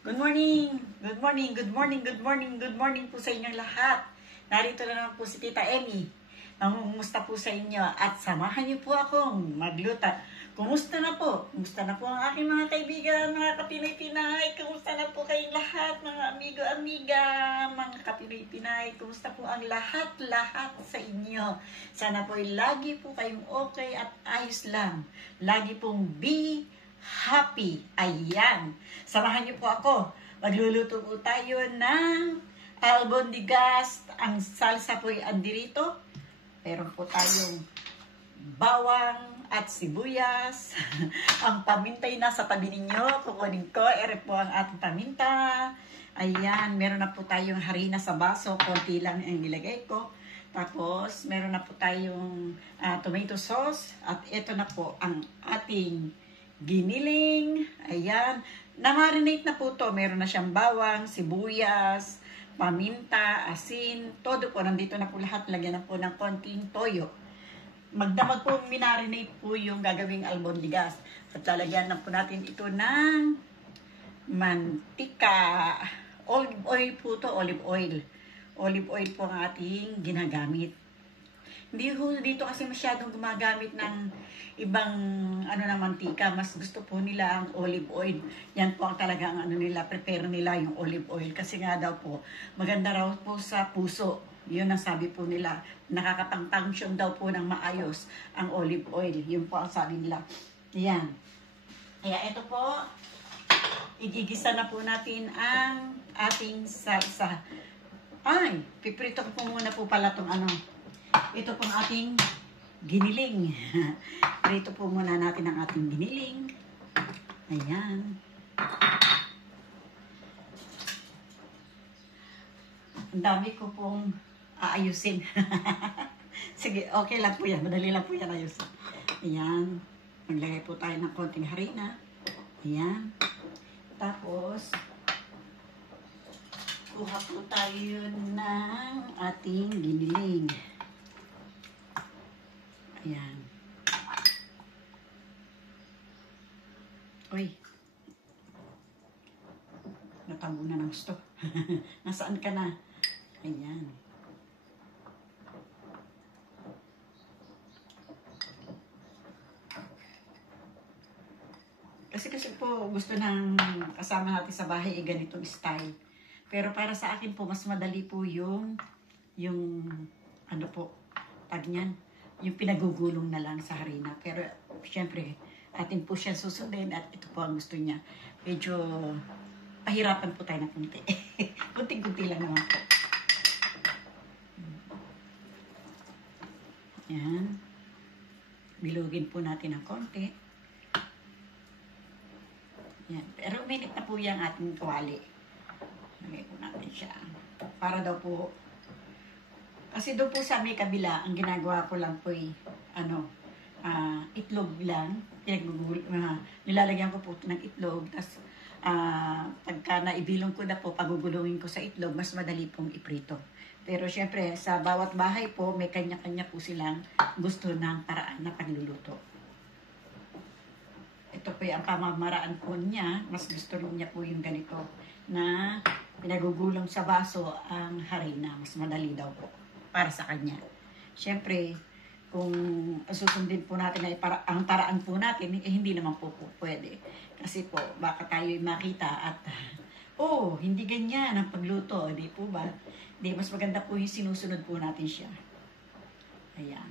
Good morning! Good morning, good morning, good morning, good morning po sa inyong lahat. Narito na naman po si Tita Emmy. Namumusta po sa inyo at samahan niyo po akong magluta. Kumusta na po? Kumusta na po ang aking mga kaibigan, mga kapinay-pinay? Kumusta na po kayong lahat, mga amigo-amiga, mga kapinay-pinay? Kumusta po ang lahat-lahat sa inyo? Sana po ay lagi po kayong okay at ayos lang. Lagi pong be happy. Ayan. Samahan niyo po ako. Magluluto po tayo ng albondigas. Ang salsa po ay andirito. Meron po tayong bawang at sibuyas. Ang pamintay nasa tabi ninyo. Kukunin ko. Ere po ang ating paminta. Ayan. Meron na po tayong harina sa baso. Konti lang ang nilagay ko. Tapos, meron na po tayong tomato sauce. At ito na po ang ating giniling. Ayan. Na-marinate na po to. Meron na siyang bawang, sibuyas, paminta, asin. Todo po. Nandito na po lahat. Lagyan na po ng konting toyo. Magdamag po minarinate po yung gagawing albondigas. At lalagyan na po natin ito ng mantika. Olive oil po to. Olive oil. Olive oil po ang ating ginagamit. Hindi ho dito kasi masyadong gumagamit ng ibang na mantika. Mas gusto po nila ang olive oil. Yan po ang talaga ang nila, prepare nila yung olive oil. Kasi nga daw po, maganda raw po sa puso. Yun ang sabi po nila. Nakakapang-function daw po ng maayos ang olive oil. Yun po ang sabi nila. Yan. Kaya ito po, igigisa na po natin ang ating salsa. Ay, piprito ko po muna po pala itong ito pong ating giniling. Prito po muna natin ang ating giniling. Ayan. Ang dami ko pong aayusin. Sige, okay lang po yan. Madali lang po yan ayusin. Ayan. Maglagay po tayo ng konting harina. Ayan. Tapos, kuha po tayo ng ating giniling. Ayan. Uy. Natabo na ng gusto. Nasaan ka na? Ayan. Kasi po gusto ng kasama natin sa bahay ganitong style. Pero para sa akin po, mas madali po yung tag niyan, yung pinagugulong na lang sa harina. Pero, syempre, atin po siya susundin at ito po ang gusto niya. Medyo pahirapan po tayo ng kunti. Kunting-kunti lang naman po. Yan. Bilugin po natin ng konti. Yan. Pero minute na po yung ating tuwali. Lagay po natin siya. Para daw po, kasi doon po sa may kabila, ang ginagawa ko lang po itlog lang. Nilalagyan ko po ng itlog. Tapos, pagka naibilong ko na po, pagugulungin ko sa itlog, mas madali pong iprito. Pero syempre, sa bawat bahay po, may kanya-kanya po silang gusto ng paraan na pagluluto. Ito po yung pamamaraan po niya. Mas gusto niya po yung ganito na pinagugulong sa baso ang harina. Mas madali daw po para sa kanya. Siyempre, kung susundin po natin ang paraan po natin, hindi naman po pwede. Kasi po, baka tayo makita at, hindi ganyan ang pagluto. Di po ba? Di, mas maganda po yung sinusunod po natin siya. Ayan.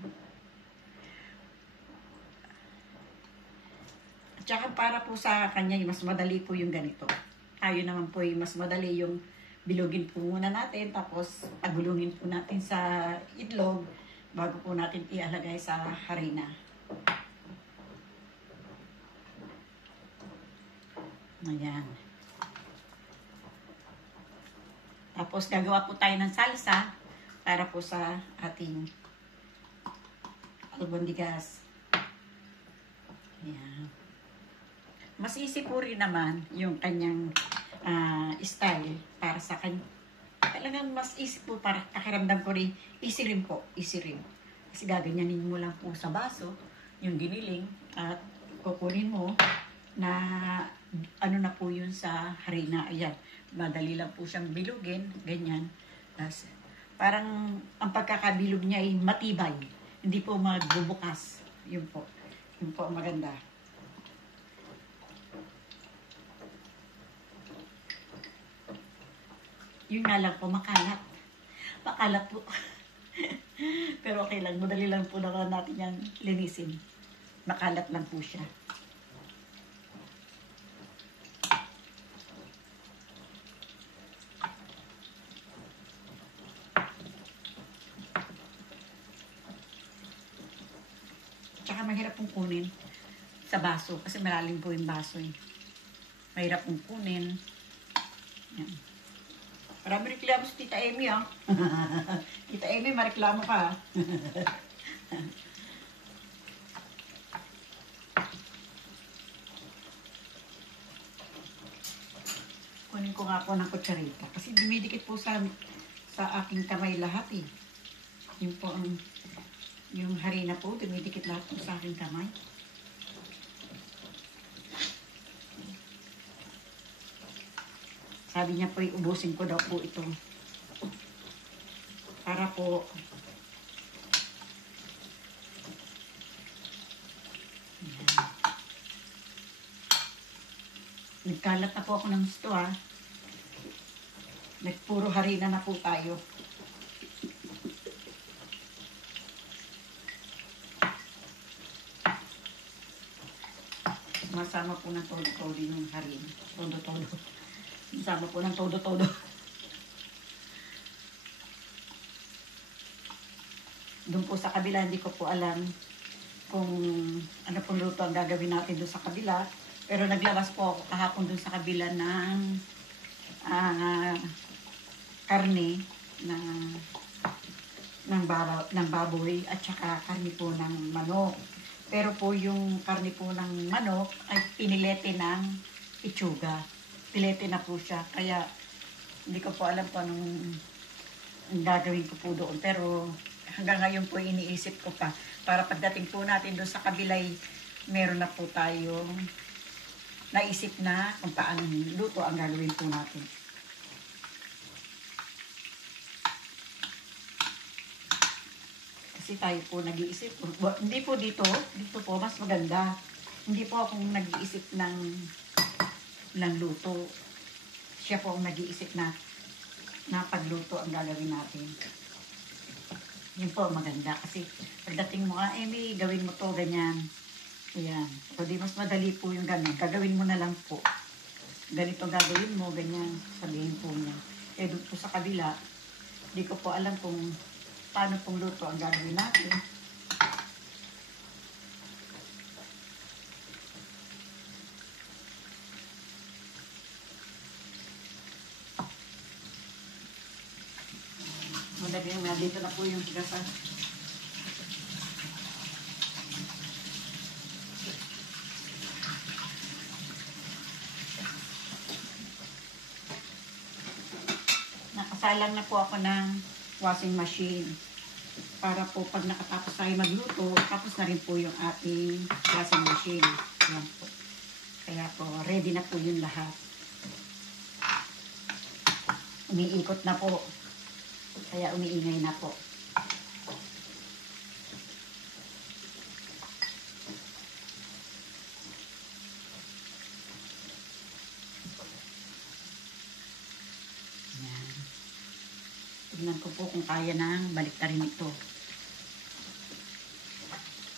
At saka para po sa kanya, mas madali po yung ganito. Tayo naman po yung mas madali yung bilugin po muna natin, tapos pagulungin po natin sa itlog bago po natin ialagay sa harina. Ayan. Tapos gagawa po tayo ng salsa para po sa ating albondigas. Ayan. Mas easy po rin naman yung kanyang style para sa kanya. Talagang mas easy po para pakiramdam ko rin. Easy rin po. Easy rin. Kasi gaganyanin mo lang po sa baso yung giniling at kukunin mo na ano na po yun sa harina. Ayan, madali lang po siyang bilugin, ganyan. Tapos, parang ang pagkakabilog niya ay matibay. Hindi po magbubukas. Yun po. Yun po ang maganda. Yun nga lang po, makalat. Makalat po. Pero okay lang, madali lang po naman natin yan linisin. Makalat lang po siya. Tsaka mahirap pong kunin sa baso kasi malalim po yung baso eh. Mahirap pong kunin. Yan. Marami reklamo si Tita Amy, ah. Tita Amy, mareklamo ka, ah. Kunin ko nga po ng kutsarita. Kasi dumidikit po sa aking kamay lahat, eh. Yung po ang, yung harina po, dumidikit lahat po sa aking kamay. Sabi niya po, ubusin ko daw po ito. Para po, nagkalat na po ako ng gusto, ha. Nagpuro harina na po tayo. Masama po ng todo-todo yung harina. Todo-todo. Masama po ng todo-todo. Doon po sa kabila, hindi ko po alam kung ano pong luto ang gagawin natin doon sa kabila. Pero naglabas po ako kahapon doon sa kabila ng karne ng baboy at saka karne po ng manok. Pero po yung karne po ng manok ay pinilete ng itsuga. Pilete na po siya. Kaya hindi ko po alam kung anong gagawin ko po doon. Pero hanggang ngayon po iniisip ko pa. Para pagdating po natin doon sa kabilay, meron na po tayong naisip na kung paano luto ang gagawin po natin. Kasi tayo po nag-iisip. Hindi po dito. Dito po mas maganda. Hindi po akong nag-iisip ng luto. Siya po ang nag-iisip na pagluto ang gagawin natin. Yun po maganda. Kasi pagdating mo, Amy, gawin mo to, ganyan. Ayan. So, di mas madali po yung ganun. Gagawin mo na lang po. Ganito gagawin mo, ganyan. Sabihin po niya. Eh, doon po sa kabila, di ko po alam kung paano pong luto ang gagawin natin. Madali nga, dito na po yung higasan. Nakasalang na po ako ng washing machine. Para po pag nakatapos tayo magluto, tapos na rin po yung ating washing machine. Ayan po. Kaya po, ready na po yung lahat. Umiikot na po. Kaya umiingay na po. Ayan. Tignan ko po kung kaya nang baliktarin ito.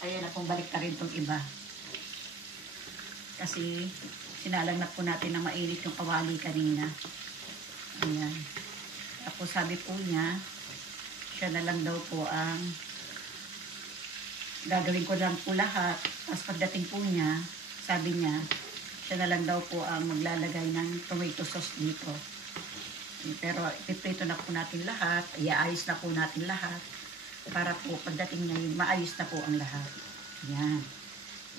Kaya na pong baliktarin itong iba. Kasi sinalang na po natin na mainit yung kawali kanina. Ayan. Tapos sabi po niya, siya na lang daw po ang gagawin ko lang po lahat. Tapos pagdating po niya, sabi niya, siya na lang daw po ang maglalagay ng tomato sauce dito. Pero ipiprito na po natin lahat, iaayos na po natin lahat para po pagdating niya, maayos na po ang lahat. Yan.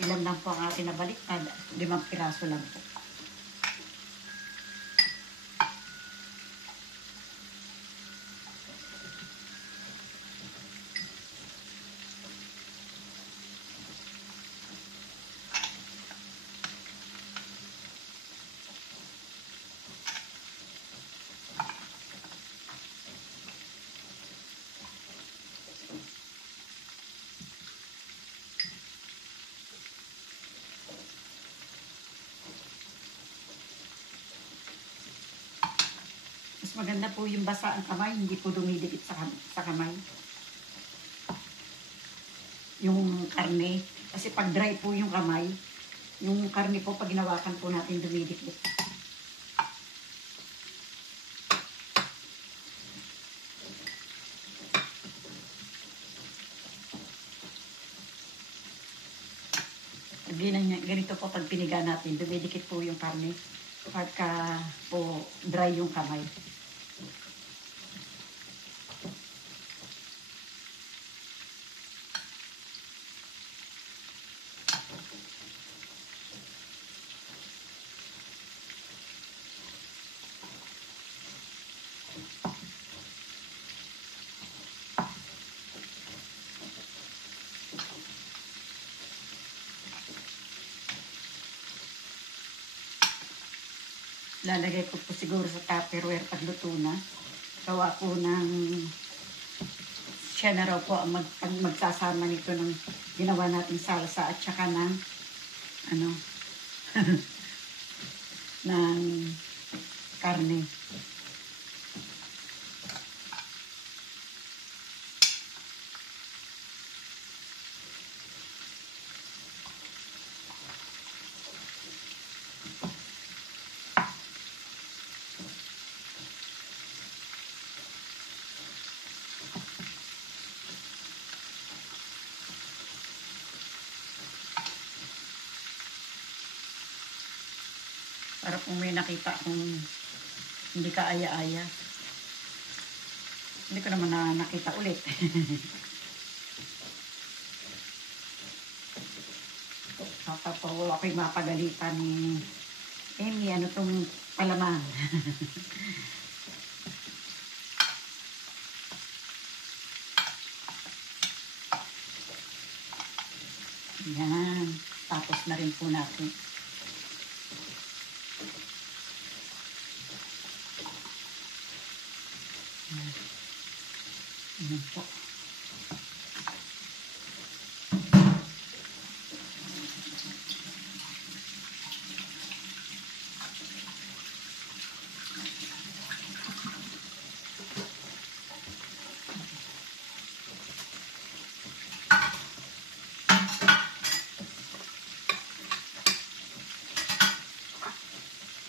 Ilan lang po ang ating nabaliktad, 5 piraso lang po. Mas maganda po yung basa ang kamay, hindi po dumidikit sa kamay. Yung karne. Kasi pag dry po yung kamay, yung karne po pag ginawakan po natin dumidikit. Ganito po pag piniga natin, dumidikit po yung karne. Pagka po dry yung kamay. Lalagay ko po siguro sa Tupperware pag luto na. Gawa po ng siya na raw po ang magsasama nito ng ginawa nating salsa at saka ng ano ng karne. Para kung may nakita kung hindi ka aya-aya. Hindi ko naman nakita ulit. Wala ko'y mapagalitan ni Amy, ano tong palaman. Yan. Tapos na rin po natin. Ayan po.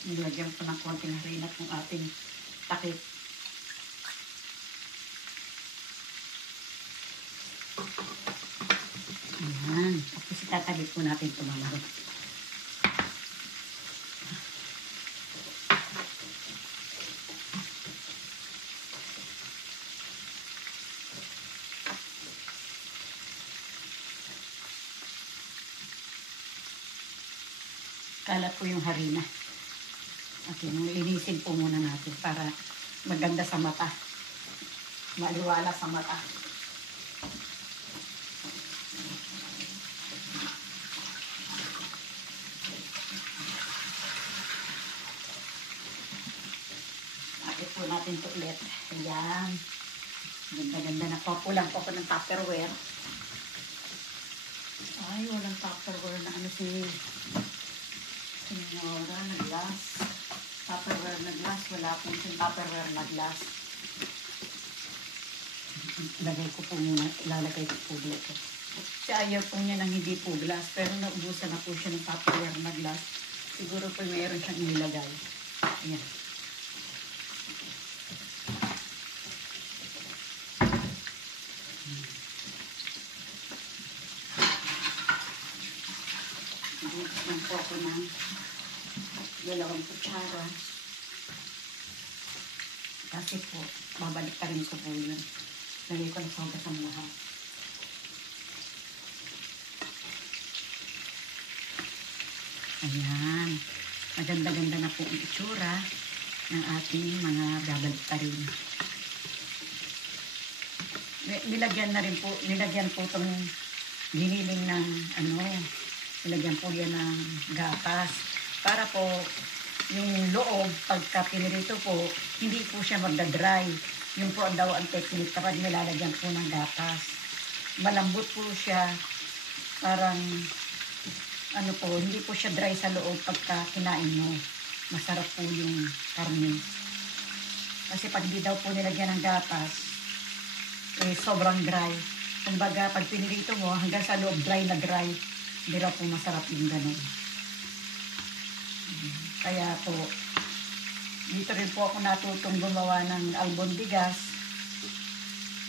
Nilagyan ko ng konting harina kung ating takip. Ayan. Tapos itatagip po natin ito mamaro. Kalat po yung harina. Okay, linisin po muna natin para maganda sa mata. Maliwala sa mata. Akit po natin ito ulit. Ayan. Ganda-ganda na po. Pulang po ako ng Tupperware. Ay, walang Tupperware na ano si Senyora na glass. Tupperware na glass. Wala po yung Tupperware na glass. Lagay ko po muna. Ilalagay ko po dito. Siya ayaw po niya ng hindi po glass. Pero naubusan na po siya ng Tupperware na glass. Siguro po mayroon siyang inilagay. Ayan. Buksan po ako ng 2 kutsara. Kasi po, babalik pa rin ko po yun. Lagay ko ng soda sa lahat. Ayan. Maganda-ganda na po ang itsura ng ating mga babalik pa rin. Nilagyan po itong giniling ng nilagyan po yan ng gatas. Para po, yung loob, pagka pinirito po, hindi po siya magdadry. Yung po daw ang technique kapag nilalagyan po ng gatas. Malambot po siya, parang, hindi po siya dry sa loob pagka kinain mo. Masarap po yung karne. Kasi pag di daw po nilagyan ng gatas, sobrang dry. Kumbaga, pag pinilito mo, hanggang sa loob, dry na dry. Hindi raw po masarap yung ganun. Kaya po, dito rin po ako natutong gumawa ng albondigas.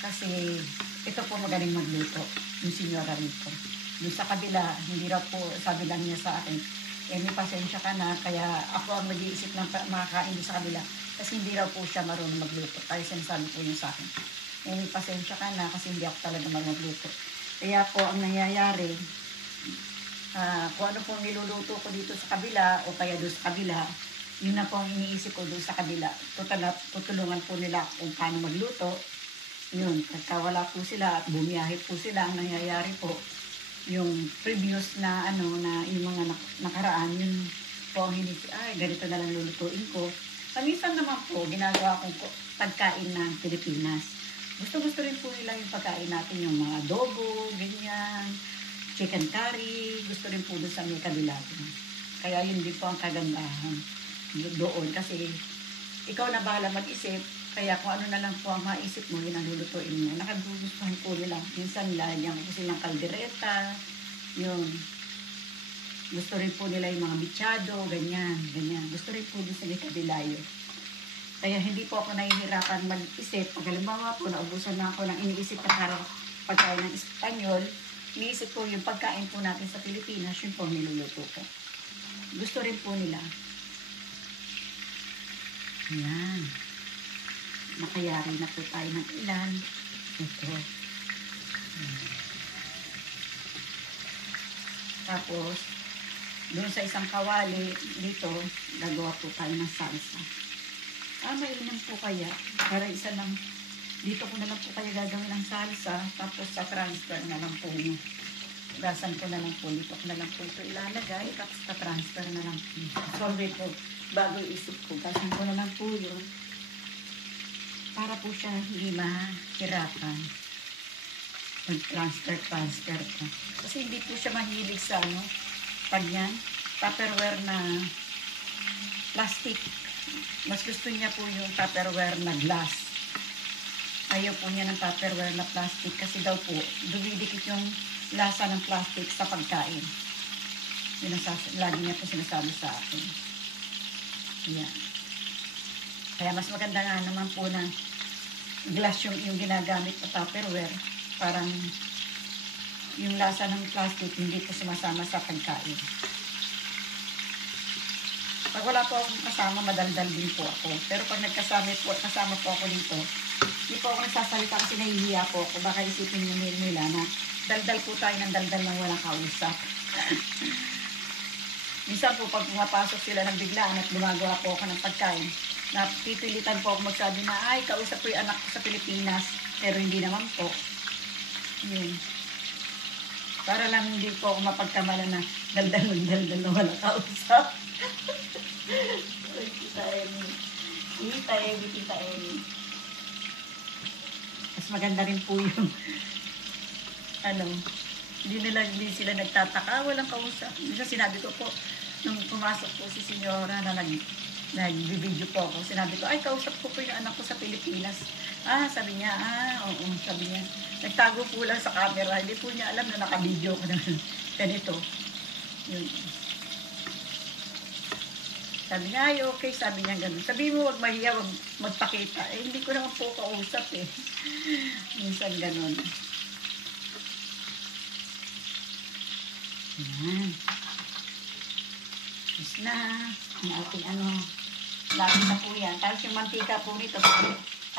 Kasi, ito po magaling magluto. Yung senyora rito. Yung sa kabila, hindi raw po, sabi lang niya sa akin, may pasensya ka na, kaya ako ang nag-iisip ng makakain sa kabila. Kasi hindi raw po siya marunong magluto. Kaya sinasabi po niya sa akin, may pasensya ka na, kasi hindi ako talaga marunong magluto. Kaya po, ang nangyayari, kung ano po niluluto ko dito sa kabila o kaya doon sa kabila, yun na po ang iniisip ko doon sa kabila. Tutulungan po nila kung paano magluto. Yun, pagka wala po sila at bumiyahe po sila, ang nangyayari po, yung previous na na yung mga nakaraan, yun po ang hinisip, ganito na lang lulutuin ko. Paminsan naman po, ginagawa kong pagkain ng Pilipinas. Gusto rin po nila yung pagkain natin, yung mga adobo, ganyan, chicken curry, gusto rin po doon sa may kabila. Kaya yun din po ang kagandahan doon. Kasi ikaw na bahala mag-isip, kaya kung ano na lang po ang maisip mo, yun ang lulutuin mo. Nakagugustuhan po nila. Minsan lagyan ko silang kaldereta, yun. Gusto rin po nila yung mga bichado, ganyan. Gusto rin po doon sa may kabila yun. Kaya hindi po ako nahihirapan mag-isip. Pag halimbawa po, naubusan na ako ng iniisip na pagkain ng Espanyol, iniisip ko yung pagkain po natin sa Pilipinas, yun po niluluto ko. Gusto rin po nila. Ayan. Nakayari na po tayo ng ilan. Ito. Tapos, doon sa isang kawali, dito, gagawa po tayo ng salsa. Mainam po kaya. Para isa lang, dito ko na lang po kaya gagawin ng salsa, tapos sa transfer na lang po nyo. Gasan ko na lang po, dito ko na lang po ito ilalagay, tapos sa transfer na lang po. Sorry po, bago isip ko, gasan ko na lang po yun. Para po siya hindi mahirapan. Mag-transfer ko. Kasi hindi po siya mahilig sa pag yan, Tupperware na plastic. Mas gusto niya po yung Tupperware na glass. Ayaw po niya ng Tupperware na plastic kasi daw po, dumidikit yung lasa ng plastic sa pagkain. Yun ang lagi niya po sinasabi sa akin. Yan. Kaya mas maganda nga naman po na glass yung ginagamit na Tupperware. Parang yung lasa ng plastic hindi po sumasama sa pagkain. Pag wala po akong kasama, madaldal din po ako. Pero pag kasama po ako dito, hindi po ako nagsasalita kasi nahihiya po ako. Baka isipin nila na daldal po tayo ng daldal ng walang kausap. Minsan po pag pumapasok sila ng biglaan at gumagawa po ako ng pagkain, napipilitan po ako magsabi na, kausap ko yung anak ko sa Pilipinas. Pero hindi naman po. Yun. Para lang hindi po ako mapagkamala na daldal na walang kausap. Tita Emi. Mas maganda rin po yung hindi sila nagtataka, walang kausap. Minsan sinabi ko po, nung pumasok po si Senyora na nag-video po ako, sinabi ko, kausap ko po yung anak ko sa Pilipinas. Sabi niya, oo, sabi niya. Nagtago po lang sa camera, hindi po niya alam na naka-video ko na ganito. Yun. Sabi niya, okay, sabi niya gano'n. Sabi mo, wag mahiya, wag magpakita. Hindi ko naman po kausap eh. Minsan gano'n. Ayan. Tapos na. Ang ating lapis na po yan. Tapos yung mantika po nito.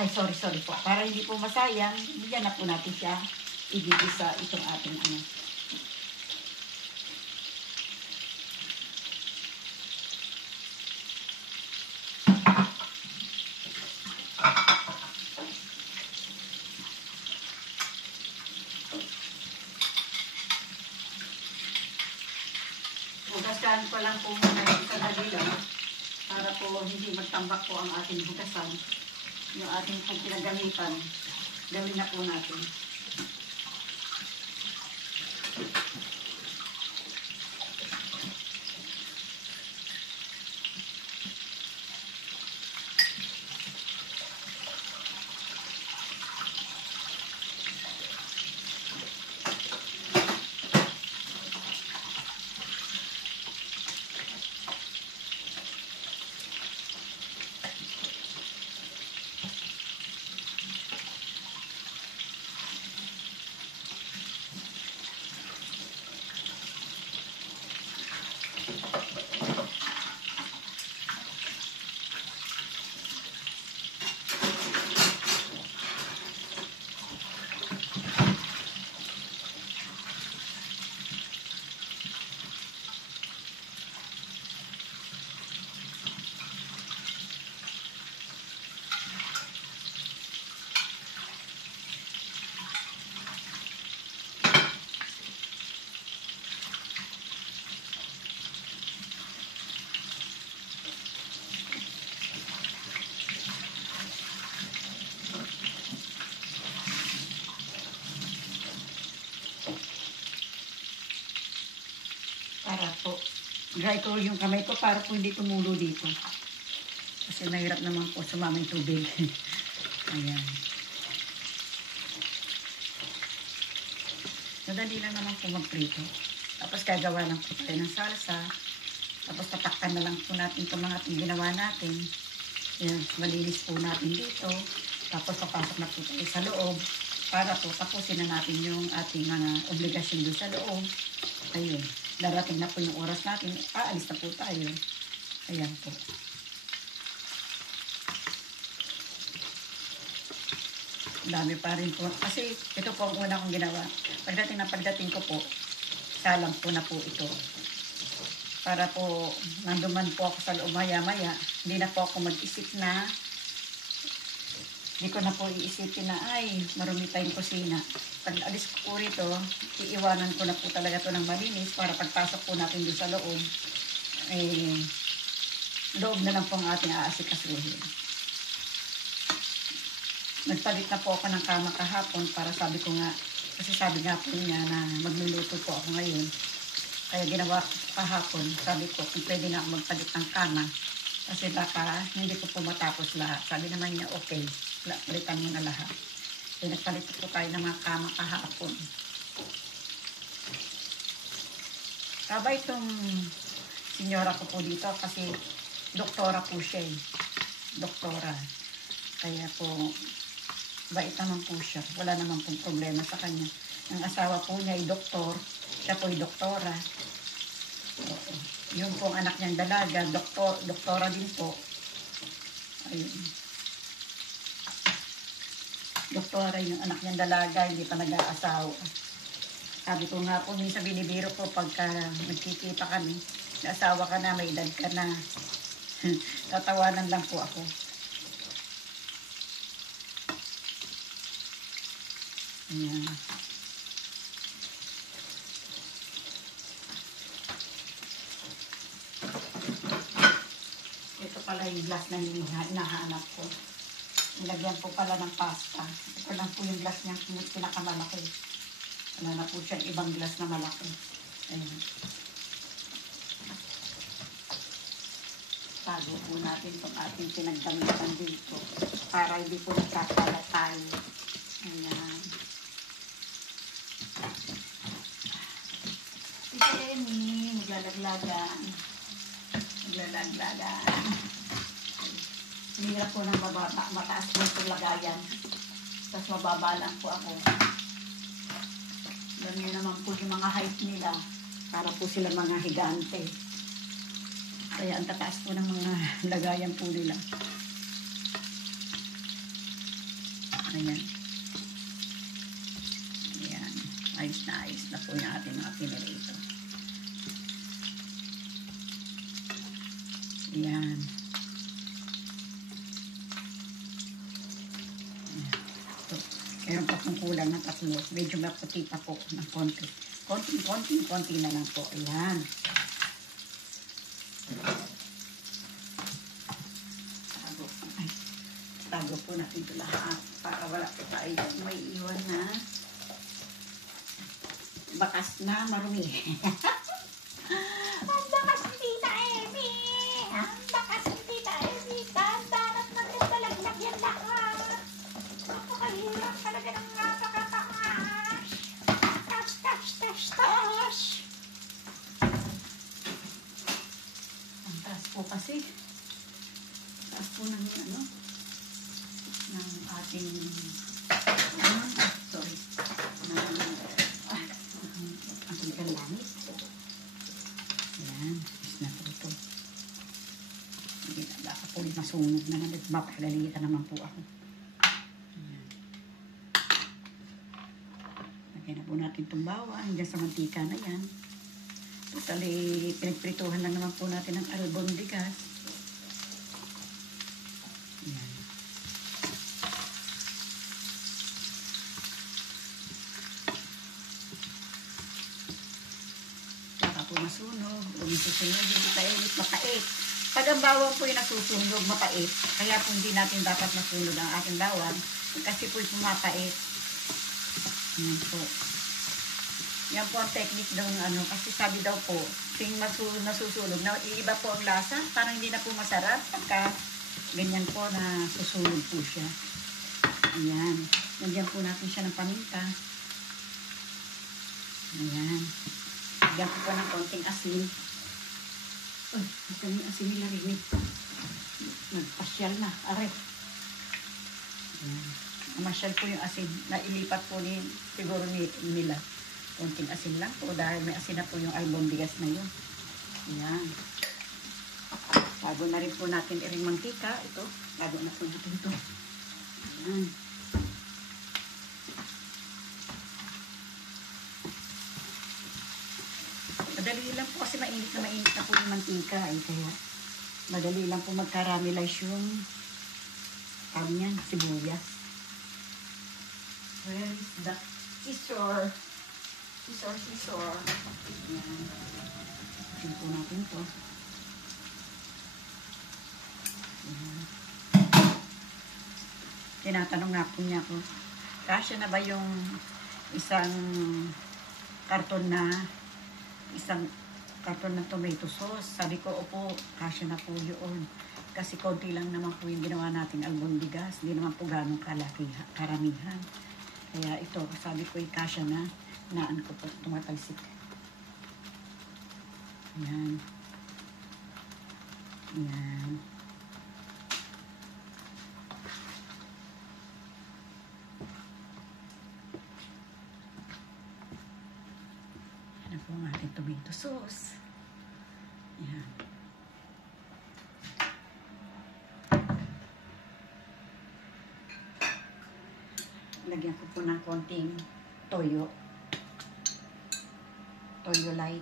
Sorry po. Para hindi po masayang, bigyan na po natin siya. Igigisa itong ating Hugasan ko lang po muna yung kadalilo para po hindi magtambak po ang ating hugasan. Yung ating pong pinagamitan, gawin na po natin. dry ko yung kamay ko para po hindi tumulo dito. Kasi mahirap naman po sumama yung tubig. Ayan. Madali lang naman po magprito. Tapos gagawa lang po tayo ng salsa. Tapos tatakpan na lang po natin itong mga ginawa natin. Ayan, malinis po natin dito. Tapos papasok na po tayo sa loob. Para po tapusin na natin yung ating mga obligasyon doon sa loob. Ayun. Darating na po yung oras natin. Aalis na po tayo. Ayan po. Dami pa rin po. Kasi ito po ang una kong ginawa. Pagdating ko po, salang po na po ito. Para po, nanduman po ako sa loob maya-maya. Hindi na po ako mag-isip na, hindi ko na po iisipin na, ay, marumi tayong kusina. Pag alis ko po rito, iiwanan ko na po talaga ito ng malinis para pagpasok po natin doon sa loob, eh, loob na lang po ang ating aasikasuhin. Nagpalit na po ako ng kama kahapon para sabi ko nga, kasi sabi nga po niya na magluluto po ako ngayon. Kaya ginawa ko kahapon, sabi ko kung pwede na ako magpalit ng kama. Kasi baka hindi ko po matapos lahat. Sabi naman niya, okay, palitan mo na lahat. Kaya nagpalit po tayo ng mga kama kahapon. Kaba itong senyora ko po dito kasi doktora po siya eh. Doktora. Kaya po, bait naman po siya. Wala naman pong problema sa kanya. Ang asawa po niya ay doktor. Siya po ay doktora. Yung pong anak niyang dalaga, doktora din po. Ayun. Doktora yung anak niyang dalaga, hindi pa nag-aasawa. Sabi ko nga po, minsan binibiro ko pagka nagkikita kami, asawa ka na, may edad ka na. Tatawanan lang po ako. Ayan. Ito pala yung glass na hinahanap ko. Nilagyan po pala ng pasta. Ito lang po yung glass niya pinakamalaki. Wala na po siyang ibang glass na malaki. Ayan. Tago po natin itong ating pinagdamitan dito para hindi po nagkakalat tayo. Ayan. Ito Emmy, maglalaglagan. Hirap po ng bababa, mataas po itong lagayan. Tapos mababa lang po ako. Ganyan naman po yung mga height nila. Para po sila mga higante. Kaya ang tataas po ng mga lagayan po nila. Ayan. Ayan. Ayos na po yung ating mga pinirito. Ayan. Meron pa pong kulang na tatlo. Medyo maputi pa po ng konti. Konti na lang po. Ayan. Tago po natin ito lahat para wala po tayo may iwan na bakas na marumi. Ang bakas ni Tita Emmy! Ang bakas ni Tita Emmy! Dahan-dahan magkatalaglag yan lahat! Napakahirap talaga ng napakataas! Tash! Ang taas po kasi. Taas po ng ano? Ng ating sorry. Ang langit. Ayan. Is na po ito. Hindi na baka po masunog na naman. Mapaglalita naman po ako. Ayan. Lagyan na po natin itong bawang. Hanggang sa mantika na yan. Totally, pinagprituhan lang naman po natin ang albondigas. Ayan. Masunog, umisusunog, hindi tayo mapait. Pag ang bawang po yung nasusunog, mapait. Kaya po hindi natin dapat masunog ang ating bawang kasi po yung pumapait. Yan po. Yan po ang technique ng ano, kasi sabi daw po, ting nasusunog. Na, iiba po ang lasa. Parang hindi na po masarap. Pagka ganyan po na susunog po siya. Ayan. Lagyan po natin siya ng paminta. Ayan. Lagyan po ng konting asin. Uy, ito yung asin nila rin. Nagpasyal na. Are. Ayan. Masyal po yung asin. Nailipat po siguro nila. Konting asin lang po dahil may asin na po yung albondigas na yun. Ayan. Bago na rin po natin iring mantika. Ito. Bago na po natin ito. Ayan. Madali lang po kasi mainit na po yung mantika. Kaya madali lang po mag-caramelize yung sibuyas. Where is the scissor? Scissor. Ayan. Ayan po natin ito. Ayan. Tinatanong nga po niya ako, kasya na ba yung isang karton ng tomato sauce? Sabi ko, opo, kasya na po yun. Kasi konti lang naman po yung ginawa nating albondigas. Hindi naman po ganong karamihan. Kaya ito, sabi ko, kasya na. Naan ko po, tumatalsik. Ayan. Ayan. Ayan po ang ating tomato sauce. Ayan. Lagyan ko po ng konting toyo. Toyo light.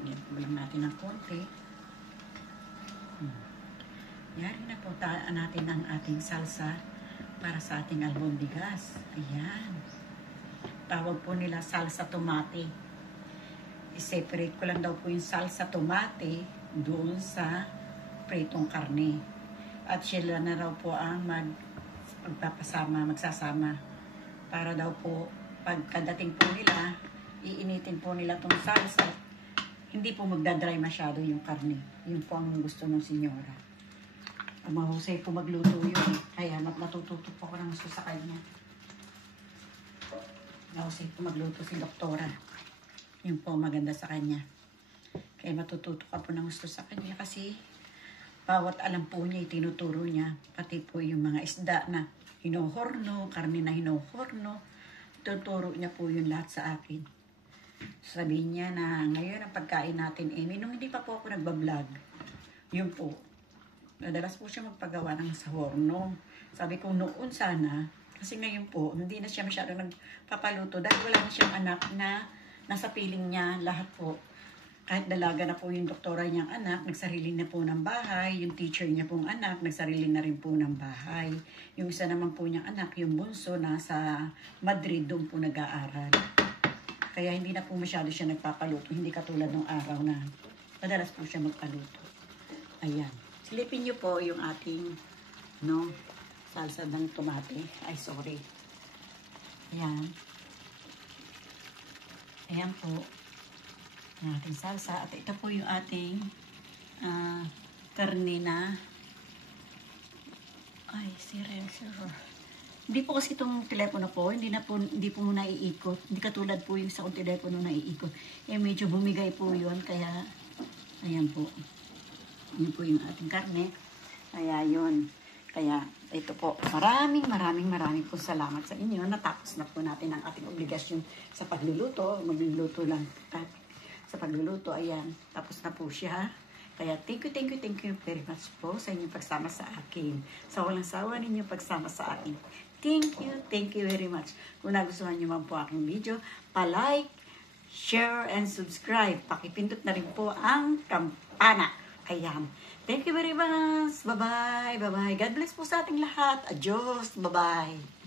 Lagyan po lang natin ng konti. Yari na po natin ang ating salsa para sa ating albondigas. Ayan. Tawag po nila salsa tomate. I-separate ko lang daw po yung salsa tomate doon sa pritong karne. At sila na raw po ang magsasama. Para daw po, pagkadating po nila, iinitin po nila tong salsa. Hindi po magdadry masyado yung karne. Yun po ang gusto ng senyora. Mahusay po magluto yun. Kaya natututo po ako ng gusto sa kanya. Mahusay po magluto si doktora. Yun po maganda sa kanya. Kaya matututo ka po ng gusto sa kanya kasi bawat alam po niya, itinuturo niya. Pati po yung mga isda na hinohorno, karne na hinohorno. Tuturo niya po yun lahat sa akin. Sabihin niya na ngayon ang pagkain natin, nung hindi pa po ako nagbablog, yun po, madalas po siya magpagawa ng sa horno. Sabi ko noon sana, kasi ngayon po, hindi na siya masyado nagpapaluto dahil wala na siyang anak na nasa piling niya lahat po. Kahit dalaga na po yung doktora niyang anak, nagsarili na po ng bahay. Yung teacher niya pong anak, nagsarili na rin po ng bahay. Yung isa naman po niyang anak, yung bunso, nasa Madrid, doon po nag-aaral. Kaya hindi na po masyado siya nagpapaluto. Hindi katulad nung araw na madalas po siya magpaluto. Ayan. Silipin niyo po yung ating salsa ng tomate. Ay, sorry. Ayan. Ayan po. Ang ating salsa. At ito po yung ating karne na seryoso. Hindi po kasi itong telepono po, hindi po muna iikot. Hindi katulad po yung sa telepono na iikot. Medyo bumigay po yun, kaya ayan po. Yun po yung ating karne. Kaya yun. Kaya ito po, maraming po salamat sa inyo. Natapos na po natin ang ating obligasyon sa pagluluto. Magluluto lang sa pagluluto. Ayan, tapos na po siya. Kaya thank you very much po sa inyong pagsama sa akin. Sa walang sawa ninyong pagsama sa akin. Thank you very much. Kung nagustuhan nyo man po aking video, pa-like, share, and subscribe. Pakipindot na rin po ang kampana. Ayan. Thank you very much. Bye-bye. God bless po sa ating lahat. Adios. Bye-bye.